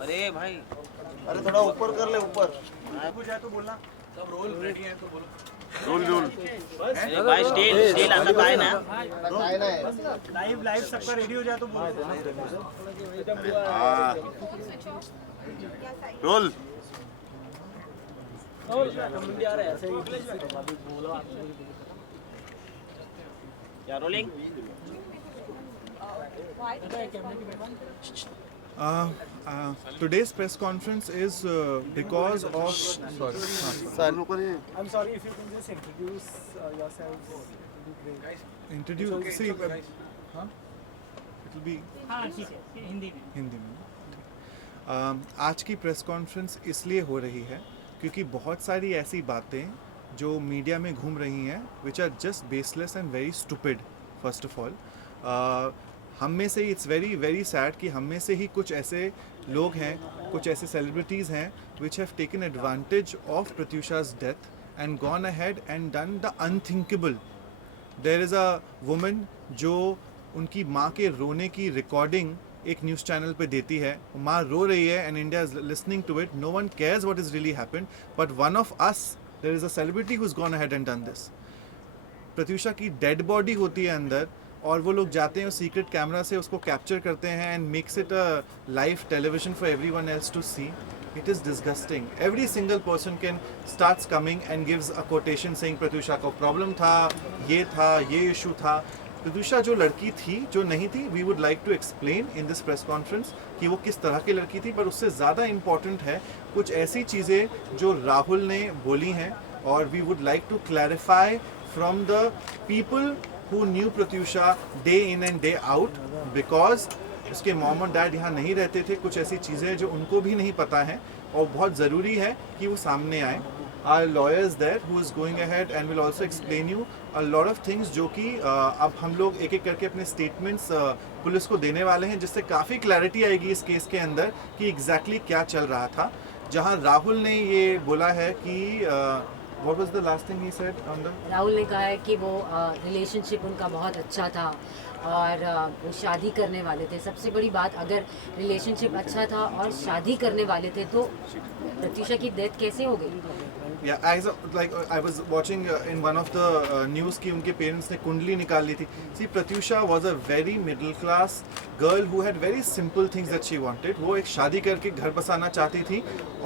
अरे भाई, अरे थोड़ा ऊपर कर ले, ऊपर। कुछ है तो बोलना। सब रोल रेडी है तो बोलो। अरे भाई स्टील आता तो है ना। लाइव सबका रेडी हो जाए तो बोल देना। रोल। क्या rolling? Today's press conference is because of I'm sorry if you can just introduce yourselves. It will be great. introduce see it will be Hindi में हिंदी में। आज की प्रेस कॉन्फ्रेंस इसलिए हो रही है क्योंकि बहुत सारी ऐसी बातें जो मीडिया में घूम रही हैं which are just baseless and very stupid. First of all हम में से इट्स वेरी वेरी सैड कि हम में से ही कुछ ऐसे लोग हैं, कुछ ऐसे सेलिब्रिटीज़ हैं which have taken advantage of Pratyusha's death and gone ahead and done the unthinkable. There is a woman जो उनकी माँ के रोने की रिकॉर्डिंग एक न्यूज़ चैनल पे देती है, माँ रो रही है and India is listening to it, no one cares what is really happened, but one of us there is a celebrity who is gone ahead and done this. Pratyusha की dead body होती है अंदर और वो लोग जाते हैं सीक्रेट कैमरा से उसको कैप्चर करते हैं and makes it a live television for everyone else to see. It is disgusting. Every single person can starts coming and gives a quotation saying Pratyusha को प्रॉब्लम था, ये इशू था। प्रत्यूषा जो लड़की थी, जो नहीं थी, we would like to explain in this press conference कि वो किस तरह की लड़की थी, पर उससे ज़्यादा इम्पॉर्टेंट है कुछ ऐसी चीज़ें जो राहुल ने बोली हैं और we would like to clarify from the people who knew Pratyusha day in and day out because उसके मॉम और डैड यहाँ नहीं रहते थे। कुछ ऐसी चीज़ें जो उनको भी नहीं पता है और बहुत ज़रूरी है कि वो सामने आए। Our lawyers there who is going ahead and will also explain you a lot of things जो कि अब हम लोग एक एक करके अपने स्टेटमेंट्स पुलिस को देने वाले हैं जिससे काफ़ी क्लैरिटी आएगी इस केस के अंदर कि एग्जैक्टली क्या चल रहा था। जहाँ राहुल ने ये बोला है कि what was the last thing he said on the Rahul ने कहा है कि वो रिलेशनशिप उनका बहुत अच्छा था और वो शादी करने वाले थे। सबसे बड़ी बात, अगर रिलेशनशिप अच्छा था और शादी करने वाले थे तो प्रत्यूषा की डेथ कैसे हो गई? Yeah, I was watching in one of the news कि उनके पेरेंट्स ने कुंडली निकाल ली थी। See, Pratyusha was a very middle class girl who had very simple things that she wanted. वो एक शादी करके घर बसाना चाहती थी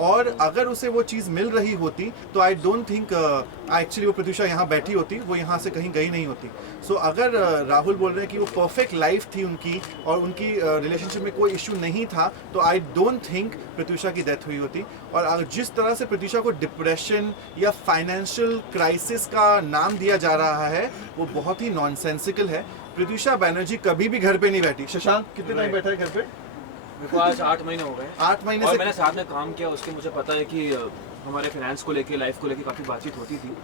और अगर उसे वो चीज़ मिल रही होती तो I don't think actually वो प्रत्यूषा यहाँ बैठी होती, वो यहाँ से कहीं गई नहीं होती। So अगर राहुल बोल रहे हैं कि वो परफेक्ट लाइफ थी उनकी और उनकी रिलेशनशिप में कोई इशू नहीं था तो I don't think प्रत्यूषा की डेथ हुई होती। और जिस तरह से प्रत्यूषा को डिप्रेशन या फाइनेंशियल क्राइसिस का नाम दिया जा रहा है वो बहुत ही नॉनसेंसिकल है। प्रत्यूषा बनर्जी कभी भी घर पे नहीं बैठी। शशांक कितने टाइम बैठा है घर पे? मेरे को आज 8 महीने हो गए। 8 महीने और से मैंने साथ में काम किया, उसके मुझे पता है कि हमारे फाइनेंस को लेके, लाइफ को लेके काफ़ी बातचीत होती थी।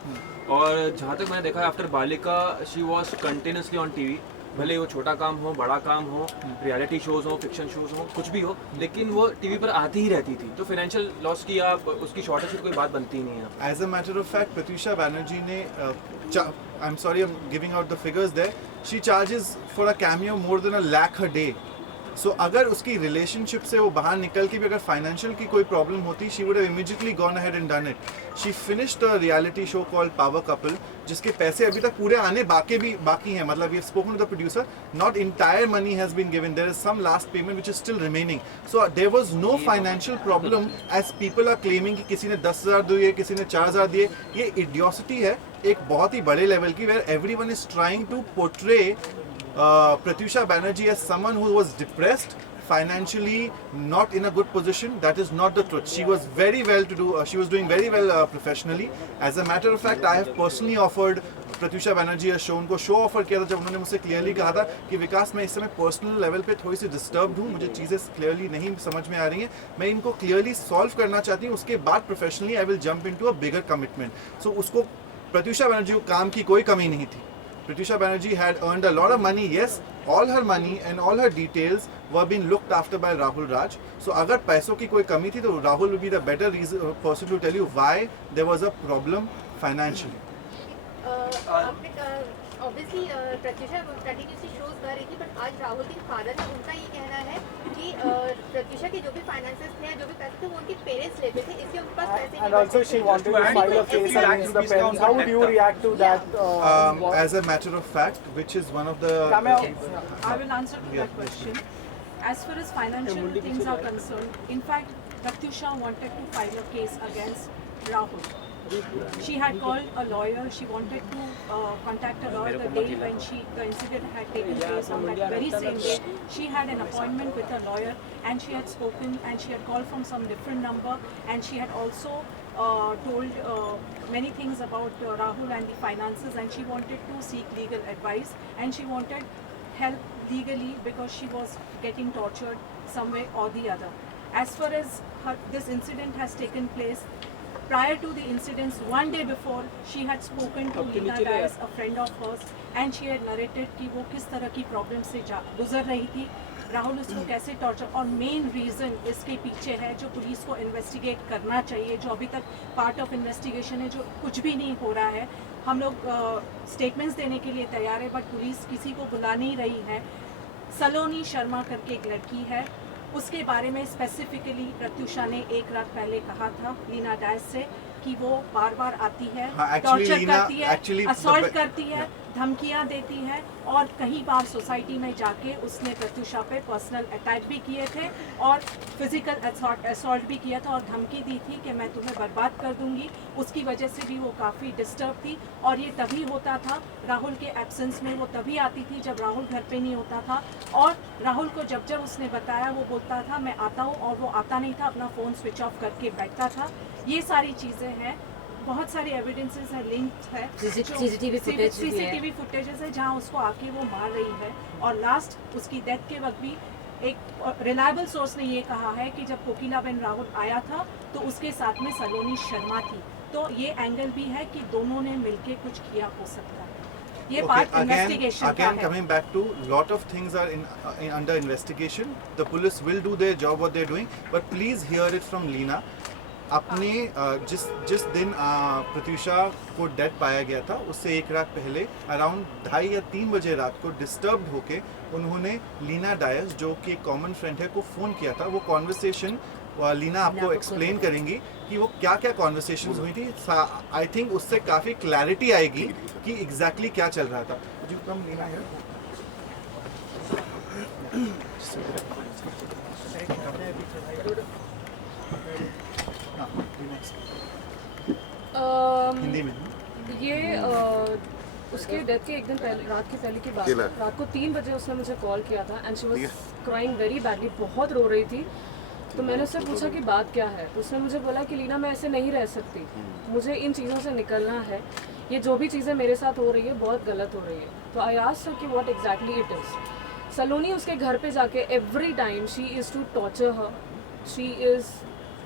और जहाँ तक मैंने देखा आफ्टर बालिका she was continuously on TV, भले वो छोटा काम हो, बड़ा काम हो, रियलिटी शोज हो, फिक्शन शोज हो, कुछ भी हो, लेकिन वो टीवी पर आती ही रहती थी। तो फाइनेंशियल लॉस की या उसकी शॉर्टेज की कोई बात बनती ही नहीं है। As a matter of fact Pratyusha Banerjee ने I am sorry I am giving out the figures there, she charges for a cameo more than $1 lakh a day. So अगर उसकी रिलेशनशिप से वो बाहर निकल के भी अगर फाइनेंशियल की कोई प्रॉब्लम होती she would have immediately gone ahead and done it. She finished a reality show called power couple जिसके पैसे अभी तक पूरे आने बाकी हैं। मतलब we have spoken to the producer, not entire money has been given, there is some last payment which is still remaining. So there was no financial problem as people are claiming कि किसी ने 10,000 दिए, किसी ने 4,000 दिए। ये इडियोसिटी है एक बहुत ही बड़े लेवल की, where everyone is trying to portray Pratyusha Banerjee as someone who was depressed, financially not in a good position. That is not the truth. She was very well to do. She was doing very well professionally. As a matter of fact, I have personally offered Pratyusha Banerjee या show उनको show offer किया था जब उन्होंने मुझसे clearly कहा था कि विकास मैं इस समय पर्सनल लेवल पे थोड़ी सी डिस्टर्ब्ड हूँ, मुझे चीज़ें क्लियरली नहीं समझ में आ रही हैं, मैं इनको क्लियरली सॉल्व करना चाहती हूँ, उसके बाद professionally I will jump into a bigger commitment. So उसको प्रत्यूषा बनर्जी को काम की कोई कमी नहीं थी। Pratyusha Banerjee had earned a lot of money. Yes, all her money and all her details were being looked after by Rahul Raj. So अगर पैसों की कोई कमी थी तो Rahul will be the better person to tell you why there was a problem financially. Obviously Pratyusha continuously shows कर रही थी, बट आज राहुल के फादर है, उनका ये कहना है कि प्रत्युषा के जो भी फाइनेंसेस थे, जो भी पैसे थे, वो उनके पेरेंट्स लेते थे, इसलिए उनके पास पैसे And also she wanted to file a case against the parents. How would you react to that? As a matter of fact, which is one of the I will answer to that question. As far as financial things are concerned, in fact, Pratyusha wanted to file a case against Rahul. She had called a lawyer. She wanted to contact a lawyer the day when the incident had taken place. On that very same day, she had an appointment with a lawyer, and she had spoken, and she had called from some different number, and she had also told many things about Rahul and the finances, and she wanted to seek legal advice, and she wanted help legally because she was getting tortured some way or the other. As far as this incident has taken place, prior to the incidents, one day before, she had spoken to Leena Dias, a friend of hers, and she had narrated कि वो किस तरह की problem से गुजर रही थी, राहुल उसको कैसे टॉर्चर, और मेन रीज़न इसके पीछे है जो पुलिस को इन्वेस्टिगेट करना चाहिए, जो अभी तक पार्ट ऑफ इन्वेस्टिगेशन है, जो कुछ भी नहीं हो रहा है। हम लोग स्टेटमेंट्स देने के लिए तैयार है, बट पुलिस किसी को बुला नहीं रही है। सलोनी शर्मा करके एक लड़की है, उसके बारे में स्पेसिफिकली प्रत्युषा ने एक रात पहले कहा था लीना डायस से कि वो बार बार आती है, टॉर्चर करती है, असॉल्ट करती है, धमकियां देती है, और कई बार सोसाइटी में जाके उसने प्रत्युषा पे पर्सनल अटैक भी किए थे और फिजिकल असॉल्ट भी किया था, और धमकी दी थी कि मैं तुम्हें बर्बाद कर दूंगी। उसकी वजह से भी वो काफ़ी डिस्टर्ब थी, और ये तभी होता था राहुल के एब्सेंस में, वो तभी आती थी जब राहुल घर पे नहीं होता था, और राहुल को जब जब उसने बताया वो बोलता था मैं आता हूँ, और वो आता नहीं था, अपना फ़ोन स्विच ऑफ करके बैठता था। ये सारी चीज़ें हैं, बहुत सारी एविडेंसेस है, लिंक्स है, सीसीटीवी फुटेजेस है जहाँ उसको आके वो मार रही है, और लास्ट उसकी डेथ के वक्त भी एक रिलायबल सोर्स ने ये कहा है कि जब कोकिलाबेन राहुल आया था तो उसके साथ में सलोनी शर्मा थी, तो ये एंगल भी है कि दोनों ने मिलके कुछ किया हो सकता है। ये पार्ट इन्वेस्टिगेशन का है। Again, coming back to lot of things are under investigation. The police will do their job what they're doing, but please hear it from Leena. अपने जिस दिन प्रत्युषा को डेड पाया गया था उससे एक रात पहले अराउंड 2:30 या 3 बजे रात को डिस्टर्ब्ड होके उन्होंने लीना डायस जो कि एक कॉमन फ्रेंड है को फ़ोन किया था। वो कॉन्वर्सेशन लीना आपको एक्सप्लेन करेंगी कि वो क्या क्या कॉन्वर्सेशंस हुई थी। आई थिंक उससे काफ़ी क्लैरिटी आएगी कि एग्जैक्टली क्या चल रहा था। जो कम लीना है हिंदी में ये उसके डेथ के एक दिन पहले, रात के पहले की बात, रात को 3 बजे उसने मुझे कॉल किया था, and she was crying very badly, बहुत रो रही थी। तो मैंने उससे पूछा कि बात क्या है, तो उसने मुझे बोला कि लीना मैं ऐसे नहीं रह सकती, मुझे इन चीज़ों से निकलना है, ये जो भी चीज़ें मेरे साथ हो रही है बहुत गलत हो रही है। तो आई आस्क्ड हर कि what exactly it is. Saloni उसके घर पे जाके every time she is to torture her, she is,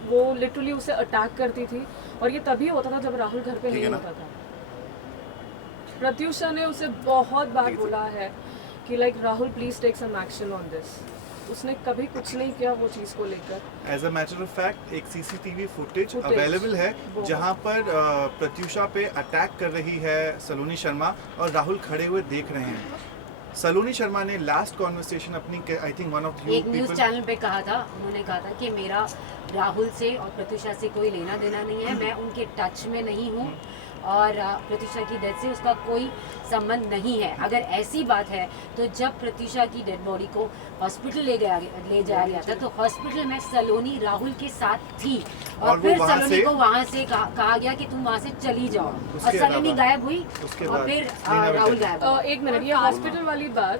वो लिटरली उसे अटैक करती थी, और ये तभी होता था जब राहुल घर पे नहीं होता था। प्रत्युषा ने उसे बहुत बार बोला है कि like Rahul please take some action on this, उसने कभी कुछ नहीं किया वो चीज़ को लेकर। As a matter of fact एक सीसीटीवी फुटेज अवेलेबल है जहां पर प्रत्युषा पे अटैक कर रही है सलोनी शर्मा और राहुल खड़े हुए देख रहे हैं। सलोनी शर्मा ने लास्ट कॉन्वर्सेशन अपनी आई थिंक वन ऑफ एक न्यूज़ चैनल पे कहा था, उन्होंने कहा था कि मेरा राहुल से और प्रत्युषा से कोई लेना देना नहीं है, मैं उनके टच में नहीं हूँ, और प्रत्युषा की डेथ से उसका कोई संबंध नहीं है। अगर ऐसी बात है तो जब प्रत्युषा की डेड बॉडी को हॉस्पिटल ले जाया गया था तो हॉस्पिटल में सलोनी राहुल के साथ थी, और फिर सलोनी को वहाँ से कहा गया कि तुम वहाँ से चली जाओ, और सलोनी गायब हुई और फिर राहुल गायब। एक मिनट, ये हॉस्पिटल वाली बात,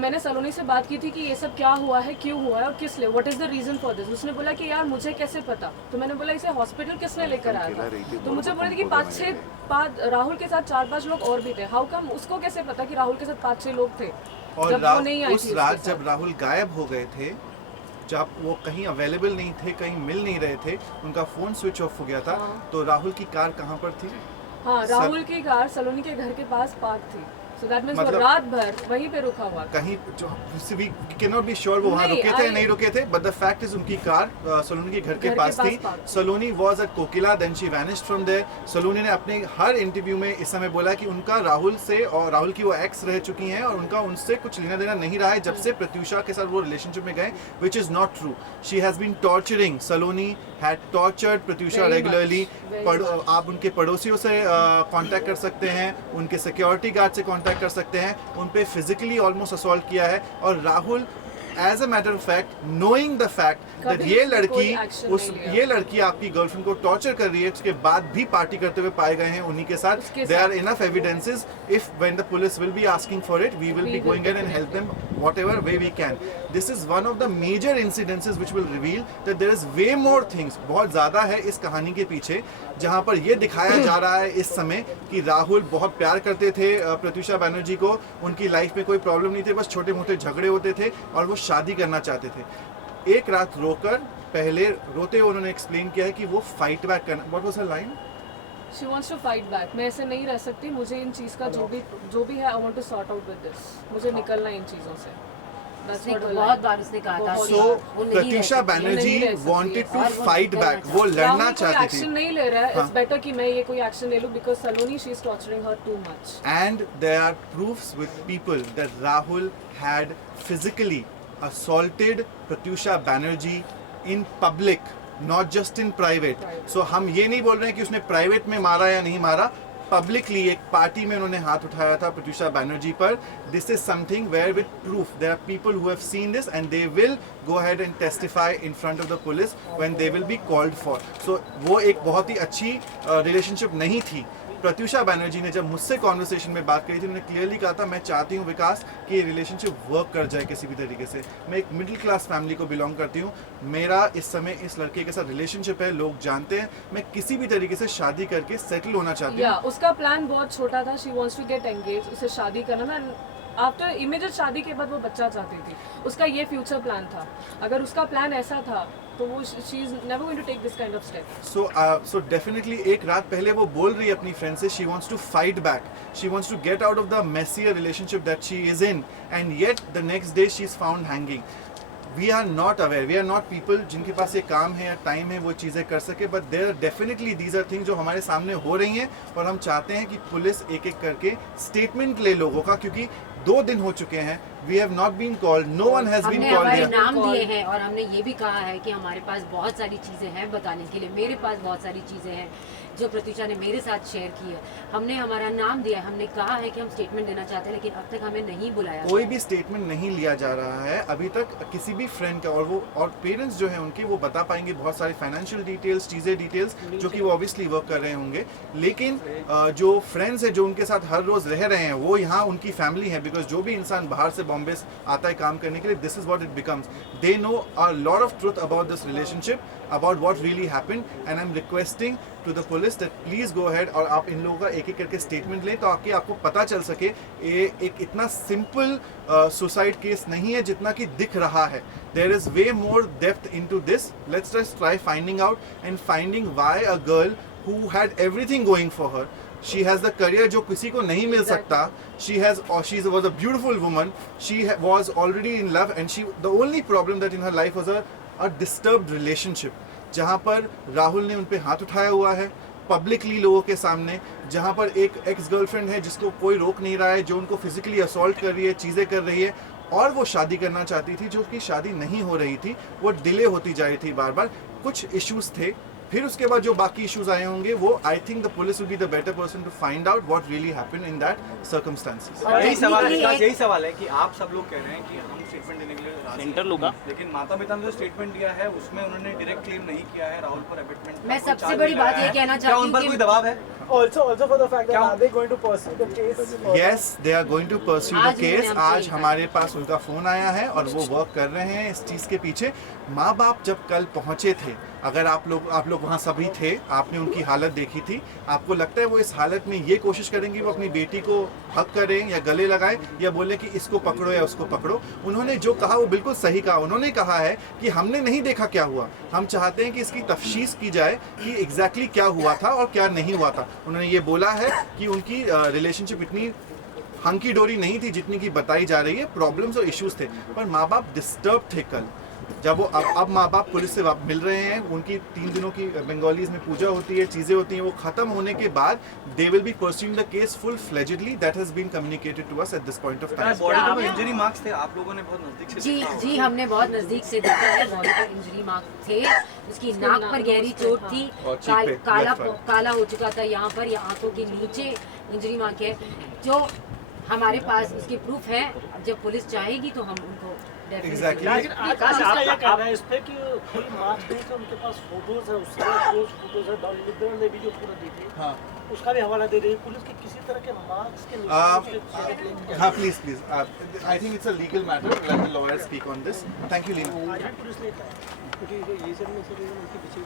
मैंने सलोनी से बात की थी कि ये सब क्या हुआ है, क्यों हुआ है और किस लिए, what is the reason for this. उसने बोला कि यार मुझे कैसे पता, तो मैंने बोला इसे हॉस्पिटल किसने लेकर आया था, तो मुझे बोला कि 5-6 राहुल के साथ 4-5 लोग और भी थे। हाउ कम उसको कैसे पता कि राहुल के साथ 5-6 लोग थे? और उस रात जब राहुल गायब हो गए थे, जब वो कहीं अवेलेबल नहीं थे, कहीं मिल नहीं रहे थे, उनका फोन स्विच ऑफ हो गया था, तो राहुल की कार कहाँ पर थी? हाँ, राहुल की कार सलोनी के घर के पास पार्क थी। So that means मतलब- वो रात भर वहीं पे रुका हुआ था। कहीं जो we can not be sure वो वहाँ नहीं, रुके थे या I- नहीं रुके थे, बट द फैक्ट इज उनकी कार सलोनी के घर के पास थी। parked। Saloni was at Kokila, then she vanished from there. Saloni ने अपने हर इंटरव्यू में इस समय बोला कि उनका राहुल से, और राहुल की वो एक्स रह चुकी हैं और उनका उनसे कुछ लेना देना नहीं रहा है जब से प्रत्युषा के साथ वो रिलेशनशिप में गए, which is not true. She has been torturing, Saloni had tortured Pratyusha Very regularly. much, very आप उनके पड़ोसियों से कांटेक्ट कर सकते हैं, उनके सिक्योरिटी गार्ड से कांटेक्ट कर सकते हैं, उन पे फिजिकली ऑलमोस्ट असॉल्ट किया है। और Rahul as a matter of fact, knowing the fact that कभी ये उसने लड़की कोई action नहीं लिया। ये लड़की आपकी गर्लफ्रेंड को टॉर्चर कर रही है, उसके बाद भी पार्टी करते हुए पाए गए हैं उन्हीं के साथ। उसके देयर आर साथ। Enough evidences, if when the police will be asking for it, we will be going in and help them whatever way we can. This is one of the major incidences which will reveal that there is way more things, बहुत ज़्यादा है इस कहानी के पीछे, जहाँ पर ये दिखाया जा रहा है इस समय कि राहुल बहुत प्यार करते थे प्रत्युषा बैनर्जी को, उनकी लाइफ में कोई प्रॉब्लम नहीं थी, बस छोटे मोटे झगड़े होते थे और वो शादी करना चाहते थे। एक रात रोकर पहले रोते हुए उन्होंने एक्सप्लेन किया है कि वो फाइट बैक करना। What was her line? She wants to fight back. मैं ऐसे नहीं रह सकती, मुझे इन चीज़ का जो भी है I want to sort out with this. मुझे निकलना है इन चीज़ों से। That's उसने what her बहुत line. बार उसने कहा था बहुत कि So वो नहीं रह प्रत्युषा सकती। बैनर्जी नहीं रह सकती wanted to और वो fight निकलना back, वो चाहती लड़ना राहुल कोई चाहती एक्शन थी। नहीं ले रहा है, हाँ। इट्स बेटर कि मैं ये कोई एक्शन ले लूं because Saloni she is torturing her too much. And there are proofs with people that Rahul had physically assaulted Pratyusha Banerjee in public, not just in private. So हम ये नहीं बोल रहे हैं कि उसने प्राइवेट में मारा या नहीं मारा, पब्लिकली एक पार्टी में उन्होंने हाथ उठाया था प्रत्युषा बैनर्जी पर। This is something where with proof there are people who have seen this and they will go ahead and testify in front of the police when they will be called for. So वो एक बहुत ही अच्छी relationship नहीं थी। प्रत्युषा बैनर्जी ने जब मुझसे conversation में बात करी थी, उन्होंने क्लियरली कहा था मैं चाहती हूँ विकास कि ये रिलेशनशिप वर्क कर जाए किसी भी तरीके से। मैं एक मिडिल क्लास फैमिली को बिलोंग करती हूँ, मेरा इस समय इस लड़के के साथ रिलेशनशिप है, लोग जानते हैं, मैं किसी भी तरीके से शादी करके सेटल होना चाहती या हूँ। उसका प्लान बहुत छोटा था, she wants to get engage, उसे शादी करना ना, आफ्टर इमीडिएट शादी के बाद वो बच्चा चाहती थी, उसका ये फ्यूचर प्लान था। अगर उसका प्लान ऐसा था तो वो she is never going to take this kind of step. So definitely एक रात पहले वो बोल रही है अपनी फ्रेंड से, she wants to fight back, she wants to get out of the messier relationship that she is in, and yet the next day she is found hanging. We are not aware, we are not people जिनके पास ये काम है या time है वो चीज़ें कर सके, but there are definitely these are things जो हमारे सामने हो रही हैं, और हम चाहते हैं कि पुलिस एक एक करके स्टेटमेंट ले लोगों का, क्योंकि 2 दिन हो चुके हैं, we have not been called, no one has been हमने हमारे कॉल्ड। नाम दिए हैं और हमने ये भी कहा है कि हमारे पास बहुत सारी चीज़ें हैं बताने के लिए। मेरे पास बहुत सारी चीज़ें हैं जो प्रत्युषा ने मेरे साथ शेयर की है। हमने हमारा नाम दिया है, हमने कहा है कि हम स्टेटमेंट देना चाहते हैं, लेकिन अब तक हमें नहीं बुलाया। कोई भी स्टेटमेंट नहीं लिया जा रहा है अभी तक किसी भी फ्रेंड का, और वो और पेरेंट्स जो हैं उनके वो बता पाएंगे बहुत सारी फाइनेंशियल डिटेल्स, चीज़ें डिटेल्स जो कि वो ऑब्वियसली वर्क कर रहे होंगे, लेकिन जो फ्रेंड्स हैं जो उनके साथ हर रोज़ रह रहे हैं वो यहाँ उनकी फैमिली है, बिकॉज जो भी इंसान बाहर से बॉम्बे आता है काम करने के लिए, this is what it becomes, they know a lot of truth about this relationship, about what really happened, and I am requesting to the police that please go ahead और आप इन लोगों का एक एक करके स्टेटमेंट लें ताकि आपको पता चल सके ये एक इतना सिंपल सुसाइड केस नहीं है जितना कि दिख रहा है। There is way more depth into this, let's just try finding out and finding why a girl who had everything going for her, she has the career जो किसी को नहीं मिल सकता, she was a beautiful woman, she was already in love, and the only problem that in her life was a disturbed relationship, जहाँ पर राहुल ने उन पे हाथ उठाया हुआ है पब्लिकली लोगों के सामने, जहाँ पर एक एक्स गर्लफ्रेंड है जिसको कोई रोक नहीं रहा है, जो उनको फिजिकली असॉल्ट कर रही है, चीज़ें कर रही है, और वो शादी करना चाहती थी जो कि शादी नहीं हो रही थी, वो डिले होती जा रही थी बार बार, कुछ इश्यूज थे। फिर उसके बाद जो बाकी इश्यूज आए होंगे वो I think the police will be the better person to find out what really happened in that circumstances. यही सवाल है कि आप सब लोग कह रहे हैं कि हम स्टेटमेंट देने के लिए राजी सेंटर हैं, लुका। लेकिन माता पिता ने जो स्टेटमेंट दिया है उसमें उन्होंने डायरेक्ट क्लेम नहीं किया है राहुल पर अबेटमेंट। मैं सबसे बड़ी बात ये कहना क्या चाहती उन पर हूँ कोई कि दबाव है? Also for the fact that are they going to pursue the case? Yes, they are going to pursue the आज case. उन्होंने हमसे आज ये हमारे पास उनका फोन आया है और वो वर्क कर रहे हैं इस चीज़ के पीछे। माँ बाप जब कल पहुँचे थे, अगर आप लोग वहाँ सभी थे, आपने उनकी हालत देखी थी, आपको लगता है वो इस हालत में ये कोशिश करेंगे वो अपनी बेटी को हक करें या गले लगाएं या बोले कि इसको पकड़ो या उसको पकड़ो? उन्होंने जो कहा वो बिल्कुल सही कहा। उन्होंने कहा है कि हमने नहीं देखा क्या हुआ, हम चाहते हैं कि इसकी तफ्शीश की जाए कि एग्जैक्टली क्या हुआ था और क्या नहीं हुआ था। उन्होंने ये बोला है कि उनकी रिलेशनशिप इतनी हंकी डोरी नहीं थी जितनी की बताई जा रही है, प्रॉब्लम्स और इश्यूज थे, पर माँ बाप डिस्टर्ब थे कल जब वो अब माँ बाप पुलिस से मिल रहे हैं, उनकी 3 दिनों की बंगालीज में पूजा होती है, चीज़ें होती हैं, वो खत्म होने के बाद they will be pursuing the case full fledgedly, that has been communicated to us at this point of time. Body पर इंजरी मार्क्स थे, आप लोगों ने बहुत नजदीक से जी देखा जी, हमने बहुत नज़दीक से देखा है, बॉडी पर इंजरी मार्क थे, उसकी नाक पर गहरी चोट थी, और चीख पे, left पर। काला हो चुका था यहाँ पर, या आंखों के नीचे इंजरी मार्क है, जो हमारे पास उसके प्रूफ है। जब पुलिस चाहेगी तो हम उनको Exactly. लेकिन आकाश इसका यह कहना है इस पे कि कोई मार्क्स नहीं थे, उनके पास फोटोज है, उससे क्लोज फोटोज है, डॉलिवर ने भी जो पूरा दी थी, हाँ उसका भी हवाला दे रही है पुलिस के, किसी तरह के मार्क्स के निशान हाँ please I think it's a legal matter, let the lawyer speak on this. Thank you Leena. आज भी पुलिस लेता है क्योंकि ये सब में से उनके पीछे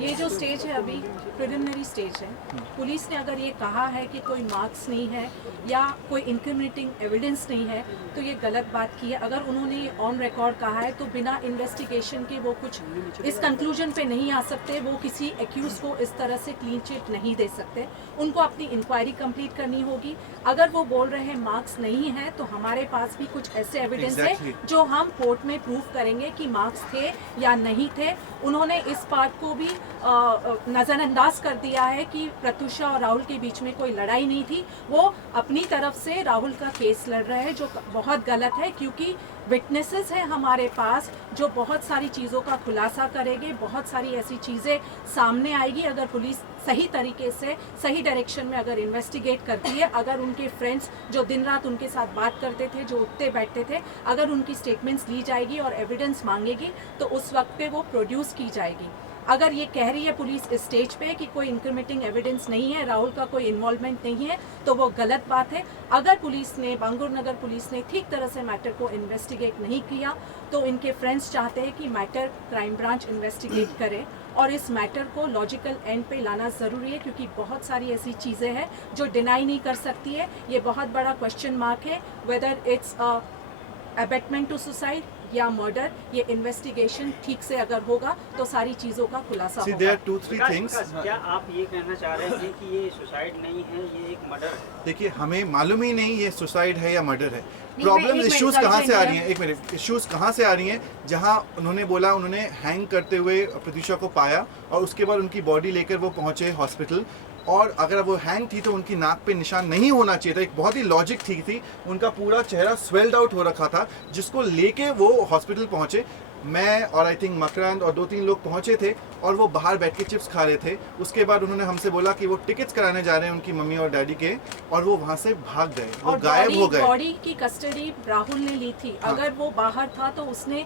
ये जो स्टेज है अभी प्रिलिमिनरी स्टेज है। पुलिस ने अगर ये कहा है कि कोई मार्क्स नहीं है या कोई इंक्रिमिनेटिंग एविडेंस नहीं है तो ये गलत बात की है। अगर उन्होंने ऑन रिकॉर्ड कहा है तो बिना इन्वेस्टिगेशन के वो कुछ इस कंक्लूजन पे नहीं आ सकते, वो किसी एक्यूज को इस तरह से क्लीन चिट नहीं दे सकते। उनको अपनी इंक्वायरी कंप्लीट करनी होगी। अगर वो बोल रहे हैं मार्क्स नहीं है तो हमारे पास भी कुछ ऐसे एविडेंस है जो हम कोर्ट में प्रूफ करेंगे कि मार्क्स थे या नहीं थे। उन्होंने इस बात को भी नज़रअंदाज कर दिया है कि प्रत्युषा और राहुल के बीच में कोई लड़ाई नहीं थी। वो अपनी तरफ से राहुल का केस लड़ रहे हैं, जो बहुत गलत है, क्योंकि विटनेसेस हैं हमारे पास जो बहुत सारी चीज़ों का खुलासा करेंगे। बहुत सारी ऐसी चीज़ें सामने आएगी अगर पुलिस सही तरीके से सही डायरेक्शन में अगर इन्वेस्टिगेट करती है। अगर उनके फ्रेंड्स जो दिन रात उनके साथ बात करते थे, जो उठते बैठते थे, अगर उनकी स्टेटमेंट्स ली जाएगी और एविडेंस मांगेगी तो उस वक्त पे वो प्रोड्यूस की जाएगी। अगर ये कह रही है पुलिस इस स्टेज पे कि कोई इंक्रिमिनेटिंग एविडेंस नहीं है, राहुल का कोई इन्वॉल्वमेंट नहीं है, तो वो गलत बात है। अगर पुलिस ने, बांगुर नगर पुलिस ने ठीक तरह से मैटर को इन्वेस्टिगेट नहीं किया तो इनके फ्रेंड्स चाहते हैं कि मैटर क्राइम ब्रांच इन्वेस्टिगेट करे और इस मैटर को लॉजिकल एंड पे लाना ज़रूरी है, क्योंकि बहुत सारी ऐसी चीज़ें हैं जो डिनाई नहीं कर सकती है। ये बहुत बड़ा क्वेश्चन मार्क है whether it's abetment to suicide या मर्डर। ये इन्वेस्टिगेशन ठीक से अगर होगा तो सारी चीज़ों का खुलासा होगा। there are 2-3 things. क्या आप ये कहना चाह रहे हैं कि ये सुसाइड नहीं है, ये एक मर्डर है? देखिए, हमें मालूम ही नहीं ये सुसाइड है या मर्डर है। मैं- प्रॉब्लम एक इश्यूज मिनट, कहाँ से आ सर, रही हैं? एक मिनट, इश्यूज कहाँ से आ रही हैं? जहाँ उन्होंने बोला उन्होंने हैंग करते हुए प्रत्युषा को पाया और उसके बाद उनकी बॉडी लेकर वो पहुंचे हॉस्पिटल, और अगर वो हैंग थी तो उनकी नाक पे निशान नहीं होना चाहिए था। एक बहुत ही लॉजिक ठीक थी। उनका पूरा चेहरा स्वेल्ड आउट हो रखा था, जिसको लेके वो हॉस्पिटल पहुंचे। मैं और आई थिंक मकरंद और 2-3 लोग पहुंचे थे और वो बाहर बैठ के चिप्स खा रहे थे। उसके बाद उन्होंने हमसे बोला कि वो टिकट्स कराने जा रहे हैं उनकी मम्मी और डैडी के, और वो वहां से भाग गए, वो गायब हो गए। बॉडी की कस्टडी राहुल ने ली थी। अगर वो बाहर था तो उसने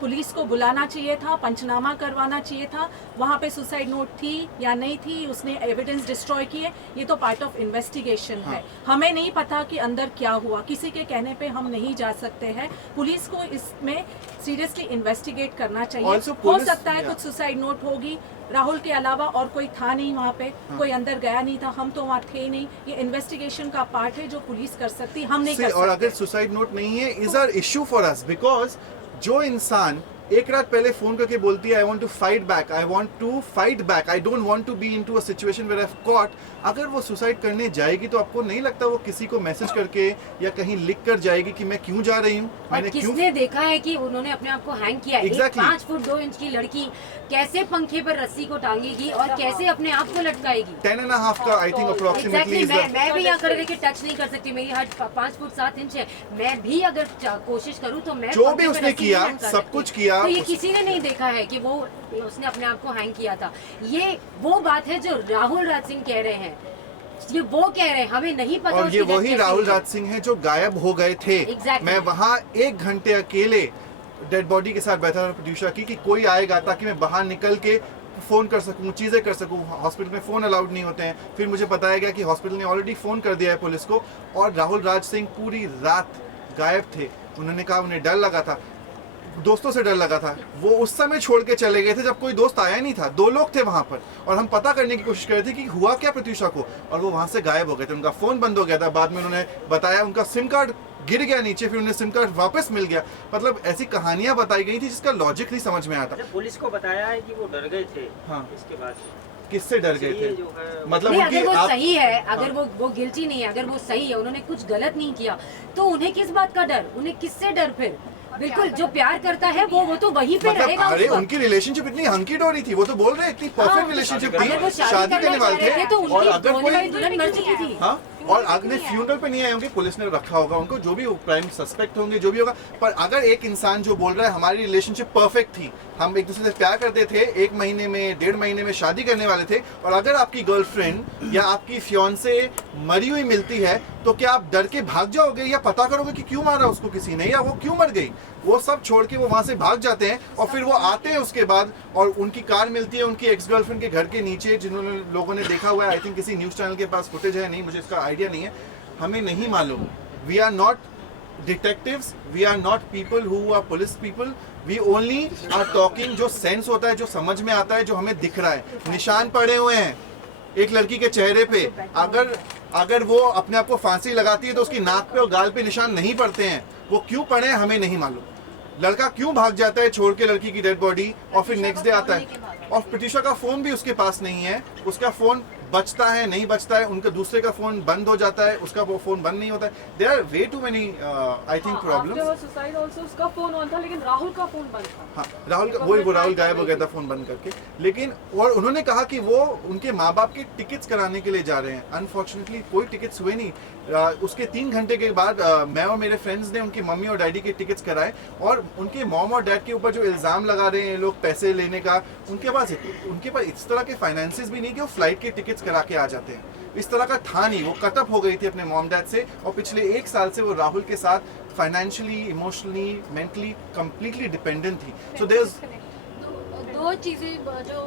पुलिस को बुलाना चाहिए था, पंचनामा करवाना चाहिए था, वहाँ पे सुसाइड नोट थी या नहीं थी, उसने एविडेंस डिस्ट्रॉय किए। ये तो पार्ट ऑफ इन्वेस्टिगेशन है। हमें नहीं पता कि अंदर क्या हुआ, किसी के कहने पे हम नहीं जा सकते हैं। पुलिस को इसमें सीरियसली इन्वेस्टिगेट करना चाहिए। हो सकता है कुछ सुसाइड नोट होगी, राहुल के अलावा और कोई था नहीं वहाँ पे, कोई अंदर गया नहीं था, हम तो वहाँ थे ही नहीं। ये इन्वेस्टिगेशन का पार्ट है जो पुलिस कर सकती, हम नहीं कर सकते। और अगर सुसाइड नोट नहीं है, is our issue for us, because जो इंसान एक रात पहले फोन करके बोलती है I want to fight back, I want to fight back, I don't want to be into a situation where I have caught, अगर वो सुसाइड करने जाएगी तो आपको नहीं लगता वो किसी को मैसेज करके या कहीं लिख कर जाएगी कि मैं क्यों जा रही हूँ, मैंने क्यों? किसने देखा है कि उन्होंने अपने आप को हैंग किया? एक 5 फुट 2 इंच की लड़की कैसे पंखे पर रस्सी को टांगेगी और कैसे अपने आप को लटकाएगी? 10.5 का आई थिंक अप्रोक्सीमेटली। मैं भी यहाँ खड़े के टच नहीं कर सकती, मेरी हाइट 5 फुट 7 इंच है। मैं भी अगर कोशिश करूँ तो मैं जो भी उसने किया, सब कुछ किया, तो ये किसी ने नहीं देखा है कि वो उसने अपने आप को हैंग किया था। ये वो बात है जो राहुल राज सिंह कह रहे हैं, ये वो कह रहे हैं, हमें नहीं पता। और ये वही राहुल राज सिंह है जो गायब हो गए थे। मैं वहाँ 1 घंटे अकेले डेड बॉडी के साथ बैठा था प्रत्युषा की, कि कोई आएगा ताकि मैं बाहर निकल के फ़ोन कर सकूं, चीज़ें कर सकूं। हॉस्पिटल में फ़ोन अलाउड नहीं होते हैं। फिर मुझे बताया गया कि हॉस्पिटल ने ऑलरेडी फ़ोन कर दिया है पुलिस को, और राहुल राज सिंह पूरी रात गायब थे। उन्होंने कहा उन्हें डर लगा था, दोस्तों से डर लगा था। वो उस समय छोड़ के चले गए थे जब कोई दोस्त आया नहीं था। 2 लोग थे वहां पर, और हम पता करने की कोशिश कर रहे थे कि हुआ क्या प्रत्युषा को, और वो वहां से गायब हो गए थे। उनका फ़ोन बंद हो गया था। बाद में उन्होंने बताया उनका सिम कार्ड गिर गया नीचे, फिर उन्हें सिम कार्ड वापस मिल गया। मतलब ऐसी कहानियां बताई गई थी जिसका लॉजिक नहीं समझ में आता। पुलिस को बताया है कि वो डर गए थे। हाँ। इसके बाद किससे डर गए थे? जो है मतलब नहीं, उनकी अगर वो आप सही है, अगर वो गिल्टी नहीं है, अगर वो सही है, उन्होंने कुछ गलत नहीं किया, तो उन्हें किस बात का डर? उन्हें किससे डर फिर? बिल्कुल, जो प्यार करता है वो तो वहीं पे मतलब रहेगा। अरे उस वक्त। उनकी रिलेशनशिप इतनी हंकी डोरी थी, वो तो बोल रहे हैं इतनी परफेक्ट रिलेशनशिप अगर वो थी, शादी करने वाले थे, तो और उनकी अगर होने वाली कोई दुल्हन मर चुकी थी। हाँ, और अगले फ्यूनरल पे नहीं आए होंगे, पुलिस ने रखा होगा उनको, जो भी प्राइम सस्पेक्ट होंगे, जो भी होगा। पर अगर एक इंसान जो बोल रहा है हमारी रिलेशनशिप परफेक्ट थी, हम एक दूसरे से प्यार करते थे, 1 महीने में 1.5 महीने में शादी करने वाले थे, और अगर आपकी गर्लफ्रेंड या आपकी फियांसे मरी हुई मिलती है, तो क्या आप डर के भाग जाओगे या पता करोगे कि क्यों मारा उसको किसी ने या वो क्यों मर गई? वो सब छोड़ के वो वहां से भाग जाते हैं, और फिर वो आते हैं उसके बाद, और उनकी कार मिलती है उनकी एक्स गर्लफ्रेंड के घर के नीचे, जिन्होंने लोगों ने देखा हुआ है। आई थिंक किसी न्यूज चैनल के पास फुटेज है, नहीं मुझे इसका आइडिया नहीं है, हमें नहीं मालूम। We are not detectives, we are not people who are police people, we only are talking जो सेंस होता है, जो समझ में आता है, जो हमें दिख रहा है। निशान पड़े हुए हैं एक लड़की के चेहरे पे, अगर वो अपने आप को फांसी लगाती है तो उसकी नाक पे और गाल पे निशान नहीं पड़ते हैं। वो क्यों पड़े हैं हमें नहीं मालूम। लड़का क्यों भाग जाता है छोड़ के लड़की की डेड बॉडी, और फिर नेक्स्ट डे आता है, और प्रत्युषा का फोन भी उसके पास नहीं है, उसका फोन बचता है नहीं बचता है, उनका दूसरे का फोन बंद हो जाता है, उसका वो फोन बंद नहीं होता है। There are way too many I think problems. Suicide also उसका फोन ऑन था, लेकिन राहुल का फोन बंद था। हाँ, राहुल का वो राहुल गायब हो गया था फोन बंद करके। लेकिन और उन्होंने कहा कि वो उनके माँ बाप के टिकट्स कराने के लिए जा रहे हैं। अनफॉर्चुनेटली कोई टिकट्स हुए नहीं। उसके 3 घंटे के बाद मैं और मेरे फ्रेंड्स ने उनकी मम्मी और डैडी के टिकट्स कराए, और उनके मॉम और डैड के ऊपर जो इल्ज़ाम लगा रहे हैं लोग पैसे लेने का, उनके पास इस तरह के फाइनेंसेस भी नहीं कि वो फ्लाइट के टिकट्स करा के आ जाते हैं। इस तरह का था नहीं, वो कट अप हो गई थी अपने मॉम डैड से, और पिछले 1 साल से वो राहुल के साथ financially, emotionally, mentally completely dependent थी। सो देयर इज दो चीज़ें जो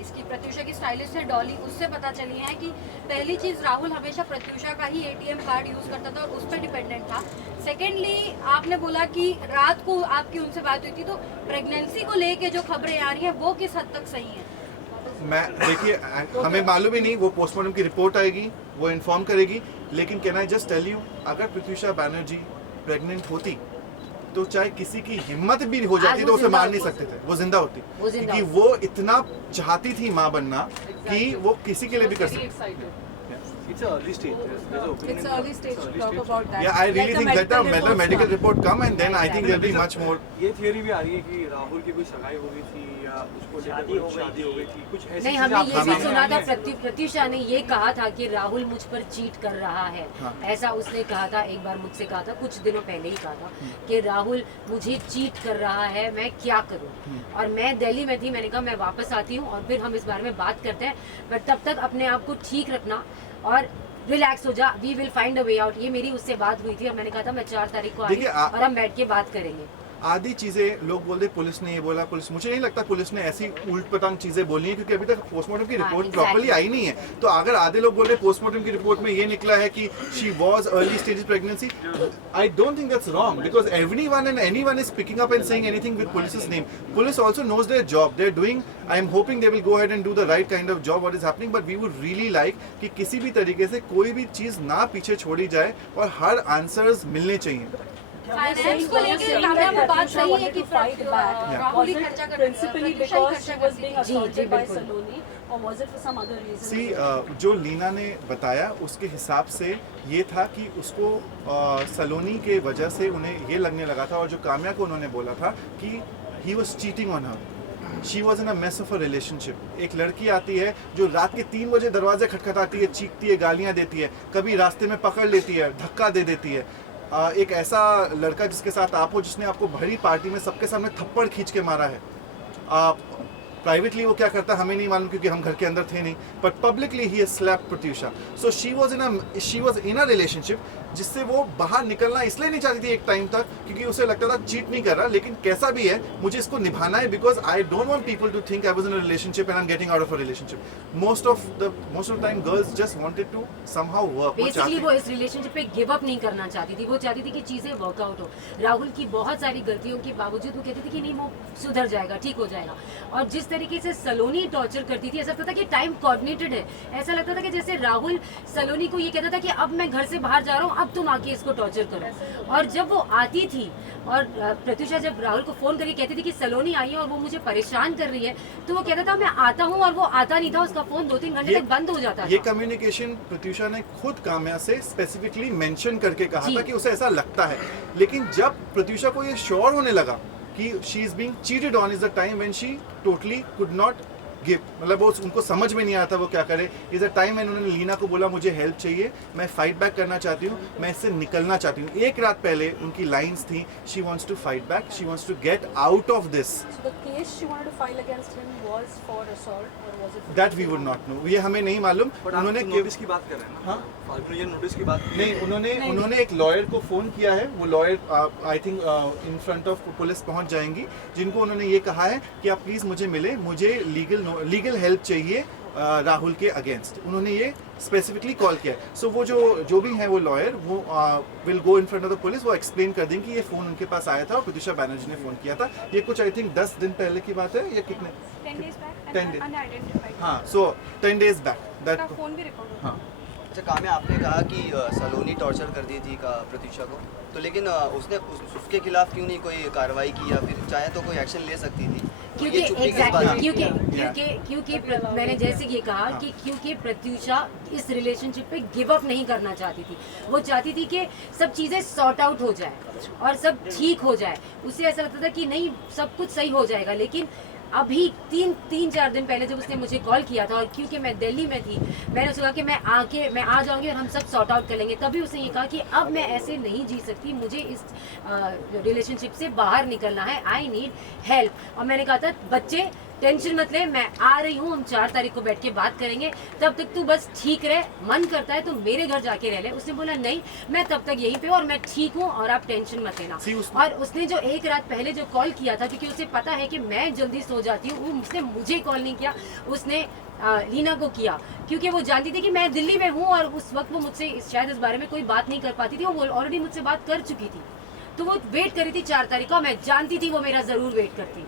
इसकी प्रत्युषा की स्टाइलिस्ट है डॉली, उससे पता चली है कि पहली चीज़ राहुल हमेशा प्रत्युषा का ही ATM कार्ड यूज़ करता था और उस पर डिपेंडेंट था। सेकेंडली आपने बोला कि रात को आपकी उनसे बात हुई थी, तो प्रेगनेंसी को लेके जो खबरें आ रही हैं वो किस हद तक सही हैं? मैं देखिए, हमें मालूम ही नहीं, वो पोस्टमार्टम की रिपोर्ट आएगी, वो इन्फॉर्म करेगी। लेकिन can I just tell you, अगर प्रत्युषा बैनर्जी प्रेग्नेंट होती तो चाहे किसी की हिम्मत भी हो जाती तो उसे मार नहीं सकते थे, वो जिंदा होती, क्योंकि वो इतना चाहती थी माँ बनना कि वो किसी के लिए भी कर सकती। It's an early stage. It's an early stage to talk about that. Yeah, I really think let the medical report come and then I think there'll be much more. ये थियरी भी आ रही है कि राहुल की कोई सगाई हो गई थी या उसको शादी हो गई थी, कुछ ऐसी नहीं, हमने ये भी सुना था, प्रत्युषा ने ये कहा था कि राहुल मुझ पर चीट कर रहा है। ऐसा उसने कहा था, एक बार मुझसे कहा था, कुछ दिनों पहले ही कहा था कि राहुल मुझे चीट कर रहा है, मैं क्या करूं। और मैं दिल्ली में थी, मैंने कहा मैं वापस आती हूँ और फिर हम इस बारे में बात करते हैं, बट तब तक अपने आप को ठीक रखना और रिलैक्स हो जा, we will find a way out. ये मेरी उससे बात हुई थी और मैंने कहा था मैं 4 तारीख को आ रही हूं और हम बैठ के बात करेंगे। आधी चीजें लोग बोलते पुलिस ने ये बोला, पुलिस, मुझे नहीं लगता पुलिस ने ऐसी उल्ट पटांग चीजें बोली हैं, क्योंकि अभी तक पोस्टमार्टम की रिपोर्ट प्रॉपर्ली आई नहीं है। तो अगर आधे लोग बोल रहे पोस्टमार्टम की रिपोर्ट में ये निकला है कि she was early stage pregnancy, I don't think that's wrong, because everyone and anyone is picking up and saying anything with police's name. Police also knows their job. They're doing, I am hoping they will go ahead and do the right kind of job what is happening, but we would really like कि किसी भी तरीके से कोई भी चीज ना पीछे छोड़ी जाए और हर आंसर्स मिलने चाहिए। फाइनेंस को लेके वो बात सही है कि राहुल ही खर्चा कर Principally because she was being assaulted by Saloni, or was it for some other reason? सी जो लीना ने बताया उसके हिसाब से ये था कि उसको सलोनी के वजह से उन्हें ये लगने लगा था, और जो काम्या को उन्होंने बोला था कि he was cheating on her, she was in a mess of a relationship. एक लड़की आती है जो रात के 3 बजे दरवाजे खटखटाती है, चीखती है, गालियाँ देती है, कभी रास्ते में पकड़ लेती है, धक्का दे देती है। एक ऐसा लड़का जिसके साथ आप हो, जिसने आपको भरी पार्टी में सबके सामने थप्पड़ खींच के मारा है, प्राइवेटली वो क्या करता हमें नहीं मालूम क्योंकि हम घर के अंदर थे नहीं, but publicly he has slapped Pratyusha. So she was in a relationship जिससे वो बाहर निकलना इसलिए नहीं चाहती थी एक टाइम तक, क्योंकि उसे लगता था चीट नहीं कर रहा, लेकिन कैसा भी है मुझे इसको निभाना है, because I don't want people to think I was in a relationship and I am getting out of a relationship. Most of the time girls just wanted to somehow work. Basically वो इस relationship पे give up नहीं करना चाहती थी, वो चाहती थी कि चीजें वर्कआउट हो। राहुल की बहुत सारी गलतियों के बावजूद वो कहती थी कि नहीं वो सुधर जाएगा, ठीक हो जाएगा, और जिस तरीके से सलोनी टॉर्चर करती थी, ऐसा लगता था कि टाइम कोऑर्डिनेटेड है। ऐसा लगता था कि जैसे राहुल सलोनी को ये कहता था कि अब मैं घर से बाहर जा रहा हूँ, अब तुम आके इसको टॉर्चर करो। और जब वो आती थी और प्रत्युषा जब राहुल को फोन करके कहती थी कि सलोनी आई है और वो मुझे परेशान कर रही है, तो वो कहता था मैं आता हूँ, और वो आता नहीं था। उसका फोन 2-3 घंटे तक बंद हो जाता था। ये कम्युनिकेशन प्रत्युषा ने खुद काम्या से स्पेसिफिकली मेंशन करके कहा था कि उसे ऐसा लगता है। लेकिन जब प्रत्युषा को ये श्योर होने लगा कि she is being cheated on, is the time when she totally could not give, मतलब वो उनको समझ में नहीं आता वो क्या करे। इज अ टाइम व्हेन उन्होंने लीना को बोला मुझे हेल्प चाहिए, मैं फाइट बैक करना चाहती हूँ, मैं इससे निकलना चाहती हूँ। एक रात पहले उनकी लाइंस थी, she wants to fight back, she wants to get out of this. So the case she wanted to file against him was for assault or was it for that we would not know, ये हमें नहीं मालूम। उन्होंने notice की बात कर रहे हैं ना? हाँ, फाल्गुन ये नोटिस की बात नहीं, उन्होंने एक लॉयर को फोन किया है। वो lawyer I think in front of police पहुंच जाएंगी, जिनको उन्होंने ये कहा है कि आप प्लीज मुझे मिले, मुझे लीगल हेल्प चाहिए राहुल के अगेंस्ट। उन्होंने ये स्पेसिफिकली कॉल किया है। सो वो जो भी है वो लॉयर, वो will go in front of the police, वो एक्सप्लेन कर देंगे कि ये फोन उनके पास आया था और प्रत्युषा बैनर्जी ने फोन किया था। ये कुछ आई थिंक 10 दिन पहले की बात है या कितने 10 days back 10 days unidentified हाँ, सो 10 days बैक दैट। का फोन भी रिकॉर्ड हो हाँ, अच्छा काम्या, आपने कहा कि सलोनी टॉर्चर कर दी थी प्रत्युषा को, तो लेकिन उसने उसके खिलाफ क्यों नहीं कोई कार्रवाई की, या फिर चाहे तो कोई एक्शन ले सकती थी? क्योंकि मैंने जैसे ये कहा कि क्योंकि प्रत्युषा इस रिलेशनशिप पे गिव अप नहीं करना चाहती थी। वो चाहती थी कि सब चीज़ें सॉर्ट आउट हो जाए और सब ठीक हो जाए। उसे ऐसा लगता था कि नहीं, सब कुछ सही हो जाएगा। लेकिन अभी 3-4 दिन पहले जब उसने मुझे कॉल किया था, और क्योंकि मैं दिल्ली में थी, मैंने उसको कहा कि मैं आ जाऊंगी और हम सब सॉर्ट आउट कर लेंगे। तभी उसने ये कहा कि अब मैं ऐसे नहीं जी सकती, मुझे इस रिलेशनशिप से बाहर निकलना है, आई नीड हेल्प। और मैंने कहा था बच्चे टेंशन मत ले, मैं आ रही हूँ, हम 4 तारीख को बैठ के बात करेंगे, तब तक तू बस ठीक रहे, मन करता है तो मेरे घर जाके रह ले। उसने बोला नहीं, मैं तब तक यहीं पे और मैं ठीक हूँ और आप टेंशन मत लेना। और उसने जो एक रात पहले जो कॉल किया था, क्योंकि उसे पता है कि मैं जल्दी सो जाती हूँ, उसने मुझे कॉल नहीं किया, उसने लीना को किया, क्योंकि वो जानती थी कि मैं दिल्ली में हूँ और उस वक्त वो मुझसे शायद इस बारे में कोई बात नहीं कर पाती थी। वो ऑलरेडी मुझसे बात कर चुकी थी, तो वो वेट कर रही थी 4 तारीख को। मैं जानती थी वो मेरा ज़रूर वेट करती,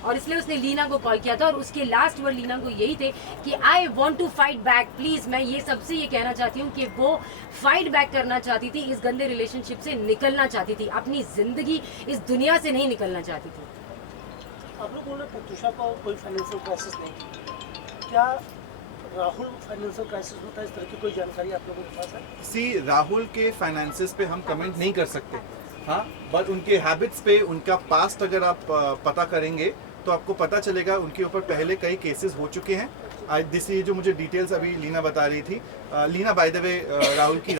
और इसलिए उसने लीना को कॉल किया था। और उसके लास्ट वर्ड लीना को यही थे कि I want to fight back, please. मैं ये सबसे ये कहना चाहती हूँ कि वो फाइट बैक करना चाहती थी, इस गंदे रिलेशनशिप से निकलना चाहती थी, अपनी ज़िंदगी इस दुनिया से नहीं निकलना चाहती थी। आप लोग बोल रहे प्रत्युषा को कोई फाइनेंशियल क्राइसिस नहीं थी, क्या राहुल फाइनेंशियल क्राइसिस होता है, इस तरह की कोई जानकारी आप लोगों के पास है? सी, राहुल के फाइनेंसेस पे हम कमेंट नहीं कर सकते, हाँ, बट उनके हैबिट्स पे, उनका पास्ट अगर आप पता करेंगे तो आपको पता चलेगा उनके ऊपर पहले कई केसेस हो चुके हैं। ये जो मुझे डिटेल्स अभी लीना बता रही थी, Leena by the way Rahul की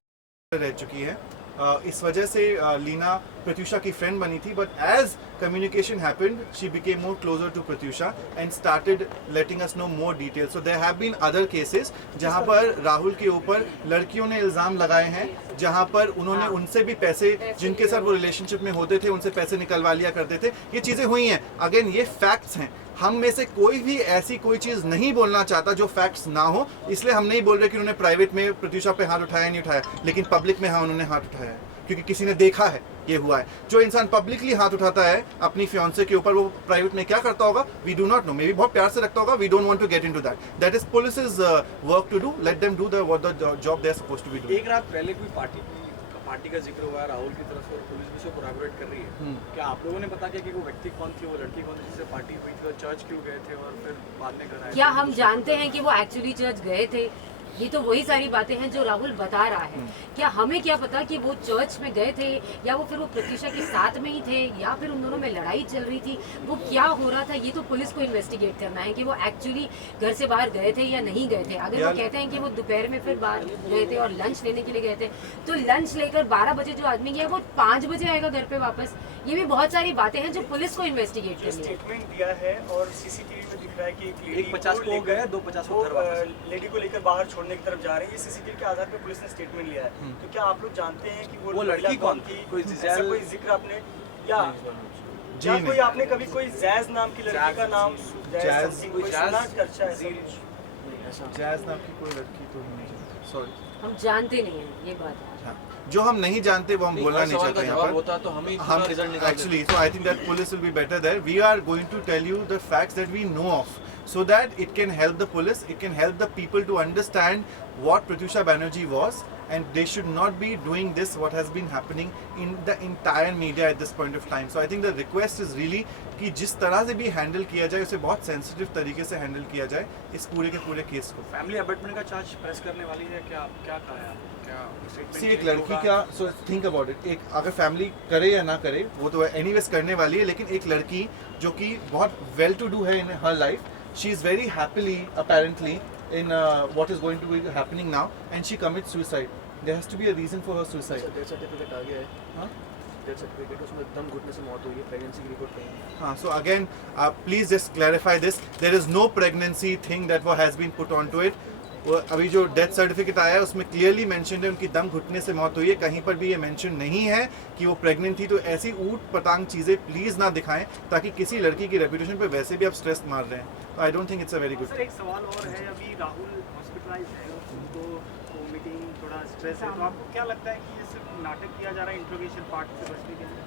रह चुकी है। इस वजह से लीना प्रत्युषा की फ्रेंड बनी थी, but as communication happened she became more closer to Pratyusha and started letting us know more details. So there have been other cases जहां पर राहुल के ऊपर लड़कियों ने इल्ज़ाम लगाए हैं, जहां पर उन्होंने उनसे भी पैसे, जिनके साथ वो रिलेशनशिप में होते थे, उनसे पैसे निकलवा लिया करते थे। ये चीज़ें हुई हैं, अगेन ये फैक्ट्स हैं। हम में से कोई भी ऐसी कोई चीज़ नहीं बोलना चाहता जो फैक्ट्स ना हो, इसलिए हम नहीं बोल रहे कि उन्होंने प्राइवेट में प्रत्युषा पे हाथ उठाया नहीं उठाया, लेकिन पब्लिक में हाँ उन्होंने हाथ उठाया है, क्योंकि किसी ने देखा है ये हुआ है। जो इंसान पब्लिकली हाथ उठाता है अपनी फियांसे के ऊपर, वो प्राइवेट में क्या करता होगा we do not know, maybe बहुत प्यार से रखता होगा, we don't want to get into that, that is police's work to do, let them do the job they are supposed to be doing. एक रात पहले कोई पार्टी का जिक्र हुआ है राहुल की तरफ से, और पुलिस भी उसे कोलैबोरेट कर रही है। क्या आप लोगों ने पता किया कि वो व्यक्ति कौन थी, वो लड़की कौन थी जिससे पार्टी हुई थी, और चर्च क्यों गए थे और फिर बाद में घर आए? क्या हम जानते हैं कि वो एक्चुअली चर्च गए थे? ये तो वही सारी बातें हैं जो राहुल बता रहा है। क्या हमें क्या पता कि वो चर्च में गए थे, या वो फिर वो प्रत्युषा के साथ में ही थे, या फिर उन दोनों में लड़ाई चल रही थी? वो क्या हो रहा था ये तो पुलिस को इन्वेस्टिगेट करना है कि वो एक्चुअली घर से बाहर गए थे या नहीं गए थे। अगर वो कहते हैं कि वो दोपहर में फिर बाहर गए थे और लंच लेने के लिए गए थे, तो लंच लेकर 12 बजे जो आदमी गया वो 5 बजे आएगा घर पे वापस। ये भी बहुत सारी बातें हैं जो पुलिस को इन्वेस्टिगेट करनी है। स्टेटमेंट दिया है और सीसीटीवी में दिख रहा है कि एक 50 को गए, 250 को घर वापस। लेडी को लेकर बाहर छोड़ने की तरफ जा रही है। सीसीटीवी के आधार पर पुलिस ने स्टेटमेंट लिया है। तो क्या आप लोग जानते हैं कि वो लड़की कौन थी? कोई जिक्र आपने या जी कोई आपने कभी कोई जैज नाम की लड़की का नाम जैज नाम की कोई लड़की तो नहीं। सॉरी, हम जानते नहीं हैं, ये बात है। हाँ, जो हम नहीं जानते वो हम बोलना नहीं चाहते यहाँ पर। होता तो हमें हम रिजल्ट निकाल actually, so I think that police will be better there. We are going to tell you the facts that we know of, so that it can help the police, it can help the people to understand what Pratyusha Banerjee was, and they should not be doing this what has been happening in the entire media at this point of time. So I think the request is really कि जिस तरह से भी handle किया जाए उसे बहुत sensitive तरीके से हैंडल किया जाए इस पूरे के पूरे केस को। फैमिली अबेटमेंट का चार्ज प्रेस करने वाली है, क्या क्या कहा है आपको? क्या statement सी एक change लड़की होगा? क्या, सो थिंक अबाउट इट, एक अगर फैमिली करे या ना करे वो तो एनीवेज करने वाली है, लेकिन एक लड़की जो कि बहुत वेल टू डू है in her life, she is very happily apparently in what is going to be happening now, and she commits suicide. There has to be a reason for her suicide. Death certificate आ गया है, हाँ? Death certificate उसमें दम घुटने से मौत हुई है, प्रेगनेंसी की रिपोर्ट नहीं है। हाँ, so again, please just clarify this. There is no pregnancy thing that has been put onto it. अभी जो डेथ सर्टिफिकेट आया है उसमें क्लियरली मेंशन्ड है उनकी दम घुटने से मौत हुई है, कहीं पर भी ये मेंशन नहीं है कि वो प्रेग्नेंट थी। तो ऐसी ऊट पटांग चीज़ें प्लीज़ ना दिखाएं, ताकि किसी लड़की की रेपुटेशन पे वैसे भी आप स्ट्रेस मार रहे हैं। तो आई don't think it's a very good. Sir एक सवाल और है, अभी राहुल हॉस्पिटलाइज है, उनको मीटिंग थोड़ा स्ट्रेस है, तो आपको क्या लगता है कि ये सिर्फ नाटक किया जा रहा है इंट्रोगेशन पार्ट से बचने के लिए?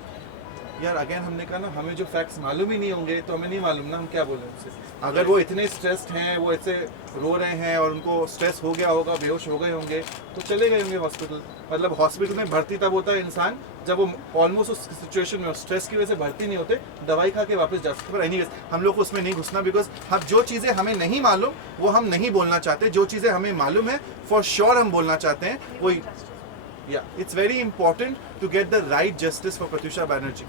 यार अगेन हमने कहा ना, हमें जो फैक्ट्स मालूम ही नहीं होंगे तो हमें नहीं मालूम ना, हम क्या बोलें उनसे। अगर वो इतने स्ट्रेस्ड हैं, वो ऐसे रो रहे हैं और उनको स्ट्रेस हो गया होगा, बेहोश हो गए होंगे, तो चले गए होंगे हॉस्पिटल। मतलब हॉस्पिटल में भर्ती तब होता है इंसान जब वो ऑलमोस्ट उस सिचुएशन में स्ट्रेस की वजह से भर्ती नहीं होते, दवाई खा के वापस जा सकते। पर एनीवेज हम लोग को उसमें नहीं घुसना, बिकॉज हम जो चीज़ें हमें नहीं मालूम वो हम नहीं बोलना चाहते, जो चीज़ें हमें मालूम है फॉर श्योर हम बोलना चाहते हैं। वो it's very important to get the right justice for Pratyusha Banerjee.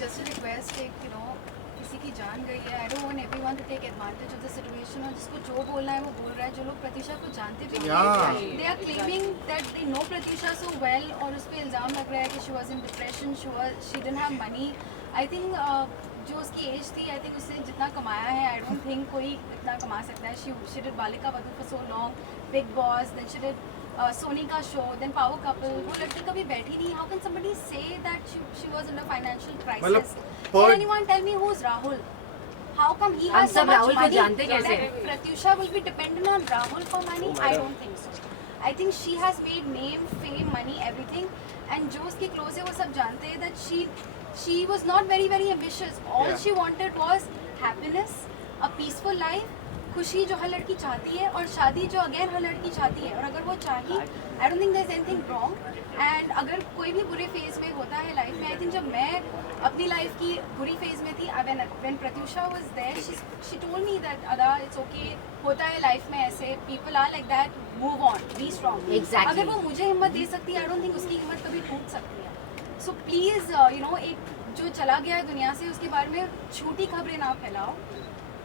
Just a request, you know, किसी की जान गई है, I don't want everyone to take advantage of the situation, और जिसको जो बोलना है वो बोल रहा है। जो लोग प्रत्यूषा को जानते भी नहीं हैं, they are claiming that they know Pratyusha so well, और उस पर इल्ज़ाम लग रहा है कि she was in depression, she didn't have money. I think जो उसकी एज थी, I think उसने जितना कमाया है, I don't think कोई इतना कमा सकता है। She did Balika Vadhu for so long, Big Boss, then she did Soni का शो, देन पावर कपल। वो लड़की कभी बैठी नहीं। How can somebody say that she was in a financial crisis? Can anyone tell me who is Rahul? How come he has so much Rahul को money? जानते कैसे? Pratyusha will be dependent on Rahul for money? I don't think so. I think she has made name, fame, money, everything, and जो उसके close है वो सब जानते हैं that she was not very ambitious. All she wanted was happiness, a peaceful life, खुशी जो हर लड़की चाहती है, और शादी जो अगेन हर लड़की चाहती है। और अगर वो चाही, I don't think there is anything wrong. And अगर कोई भी बुरे फेज में होता है लाइफ में, आई थिंक जब मैं अपनी लाइफ की बुरी फेज में थी, when Pratyusha was there, she told me that Ada it's okay, होता है लाइफ में ऐसे, people are like that, move on, be strong. Exactly. अगर वो मुझे हिम्मत दे सकती है, आई डोंट थिंक उसकी हिम्मत कभी टूट सकती है। सो प्लीज़ यू नो, एक जो चला गया है दुनिया से, उसके बारे में झूठी खबरें ना फैलाओ।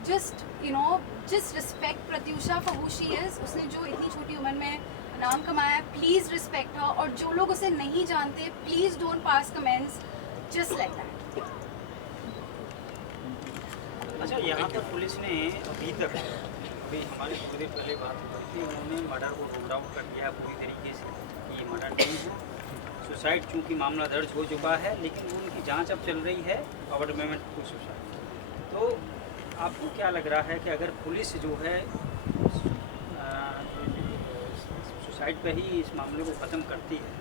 Just you know, just respect Pratyusha for who she is. उसने जो इतनी छोटी उम्र में नाम कमाया, please respect her. और जो लोग उसे नहीं जानते, please don't pass comments just like that. अच्छा, यहाँ पर पुलिस ने अभी तक, अभी हमारे थोड़ी देर पहले बात हुई थी, उन्होंने मर्डर को रूल आउट कर दिया पूरी तरीके से कि ये मर्डर नहीं है। सुसाइड चूँकि मामला दर्ज हो चुका है, लेकिन उनकी जांच अब चल रही है, अवॉर्डमेंट टू सुसाइड। तो आपको क्या लग रहा है कि अगर पुलिस जो है सुसाइड पे ही इस मामले को ख़त्म करती है,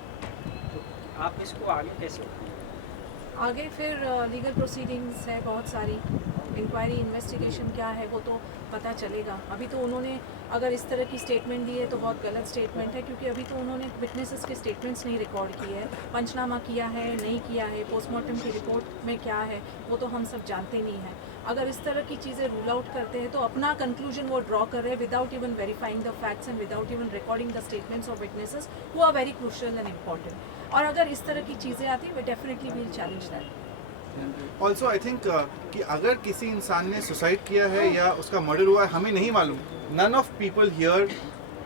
तो आप इसको आगे कैसे? आगे फिर लीगल प्रोसीडिंग्स है बहुत सारी, इंक्वायरी, इन्वेस्टिगेशन क्या है वो तो पता चलेगा। अभी तो उन्होंने अगर इस तरह की स्टेटमेंट दी है तो बहुत गलत स्टेटमेंट है, क्योंकि अभी तो उन्होंने विटनेसेस के स्टेटमेंट्स नहीं रिकॉर्ड किए हैं, पंचनामा किया है नहीं किया है, पोस्टमार्टम की रिपोर्ट में क्या है वो तो हम सब जानते नहीं हैं। अगर इस तरह की चीज़ें रूल आउट करते हैं तो अपना कंक्लूजन वो ड्रॉ कर रहे हैं without even verifying the facts and without even recording the statements of witnesses, वो are very crucial and important. और अगर इस तरह की चीज़ें आती हैं, we definitely will challenge that. Also I think कि अगर किसी इंसान ने सुसाइड किया है या उसका मर्डर हुआ है, हमें नहीं मालूम। None of people here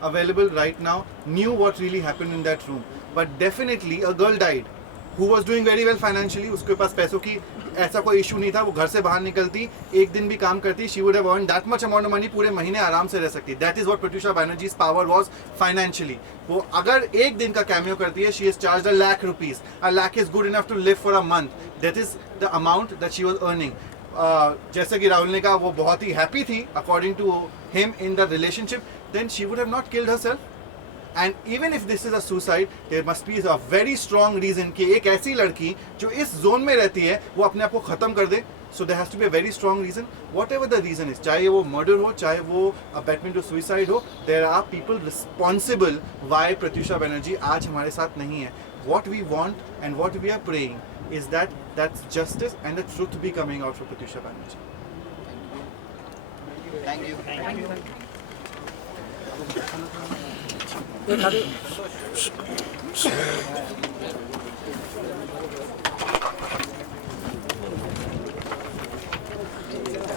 available right now knew what really happened in that room, but definitely a girl died who was doing very well financially. उसके पास पैसों की ऐसा कोई इशू नहीं था, वो घर से बाहर निकलती, एक दिन भी काम करती, she would have earn that much amount of money, पूरे महीने आराम से रह सकती। That is what Pratyusha Banerjee's power was financially. वो अगर एक दिन का कैमियो करती है, she is charged ₹1,00,000। ₹1,00,000 is good enough to live for a month. That is the amount that she was earning. जैसे कि राहुल ने कहा वो बहुत ही हैप्पी थी according to him in the relationship, then she would have not killed herself. And even if this is a suicide, there must be a very strong reason कि एक ऐसी लड़की जो इस जोन में रहती है वो अपने आप को खत्म कर दे. So there has to be a very strong reason, whatever the reason is, चाहे वो मर्डर हो, चाहे वो अबैटमेंट टू सुसाइड हो. There are people responsible why Pratyusha Banerjee आज हमारे साथ नहीं है. What we want and what we are praying is that that's justice and the truth be coming out for Pratyusha Banerjee. Thank you. Thank you.